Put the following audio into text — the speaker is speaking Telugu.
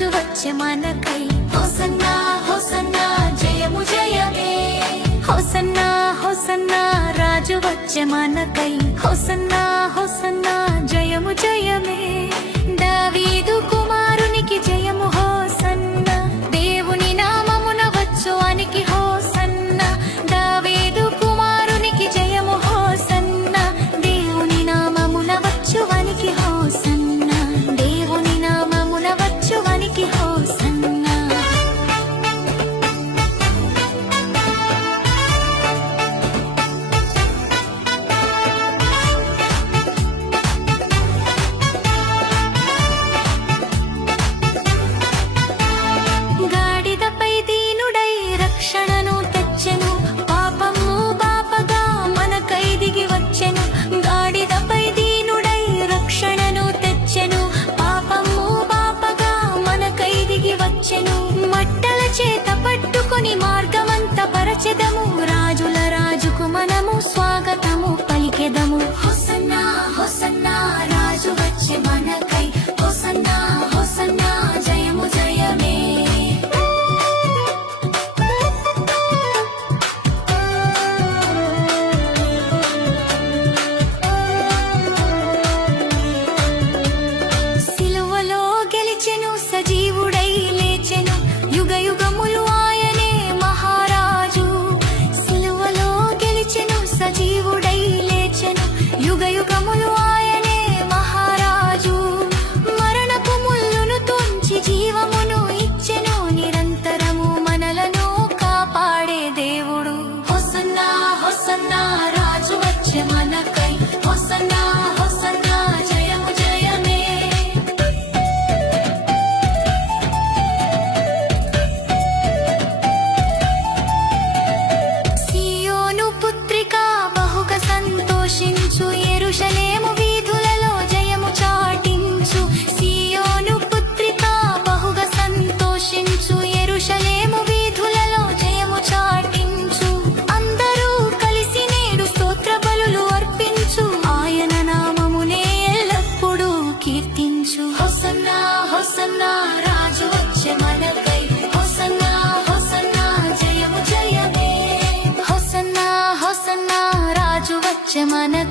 రాజు వచ్చే మనకై హోసన్నా హోసన్నా జయము జయమే హోసన్నా హోసన్నా రాజు వచ్చే మనకై హోసన్నా హోసన్నా జయము జయమే దావీదు కుమారునికి జయము హోసన్నా దేవుని నామమున వచ్చువానికి హోసన్నా దావీదు కుమారునికి జయము హోసన్నా దేవుని నామమున వచ్చువానికి హోసన్నా దేవుని నామమున వచ్చువానికి హోసన్నా గాడిదపై దీనుడై రక్షణను తెచ్చెను పాపము బాపగా మనకై దిగి వచ్చెను గాడిదపై దీనుడై రక్షణను తెచ్చెను పాపము బాపగా మనకై దిగి వచ్చెను మట్టల చేత పట్టుకొని మార్గమంత పరచెదము రాజుల రాజుకు మనము స్వాగతము పలికెదము హోసన్నా హోసన్నా రాజు వచ్చే మనకై హోసన్నా హోసన్నా జయము జయమే సిలువలో గెలిచెను సజీవుడై లేచెను యుగ యుగములు ఆయనే మహారాజు సిలువలో గెలిచెను సజీవుడై లేచెను యుగ యుగములు ఆయనే మహారాజు మరణపు ముల్లును తుంచి జీవమును ఇచ్చెను నిరంతరము మనలను కాపాడే దేవుడు హోసన్నా హోసన్నా రాజు వచ్చే మనకై హోసన్నా హోసన్నా జయము జయమే సియోను పుత్రిక బహుగా సంతోషించు యెరూషలేము వీధులలో జయము చాటించు సియోను పుత్రిక బహుగా సంతోషించు యెరూషలేము వీధులలో జయము చాటించు అందరూ కలిసి నేడు స్తోత్ర బలులు అర్పించు ఆయన నామమునే ఎల్లప్పుడూ కీర్తించు హోసన్నా హోసన్నా రాజు వచ్చే మనకై హోసన్నా హోసన్నా జయము జయమే హోసన్నా హోసన్నా రాజు వచ్చే మనకై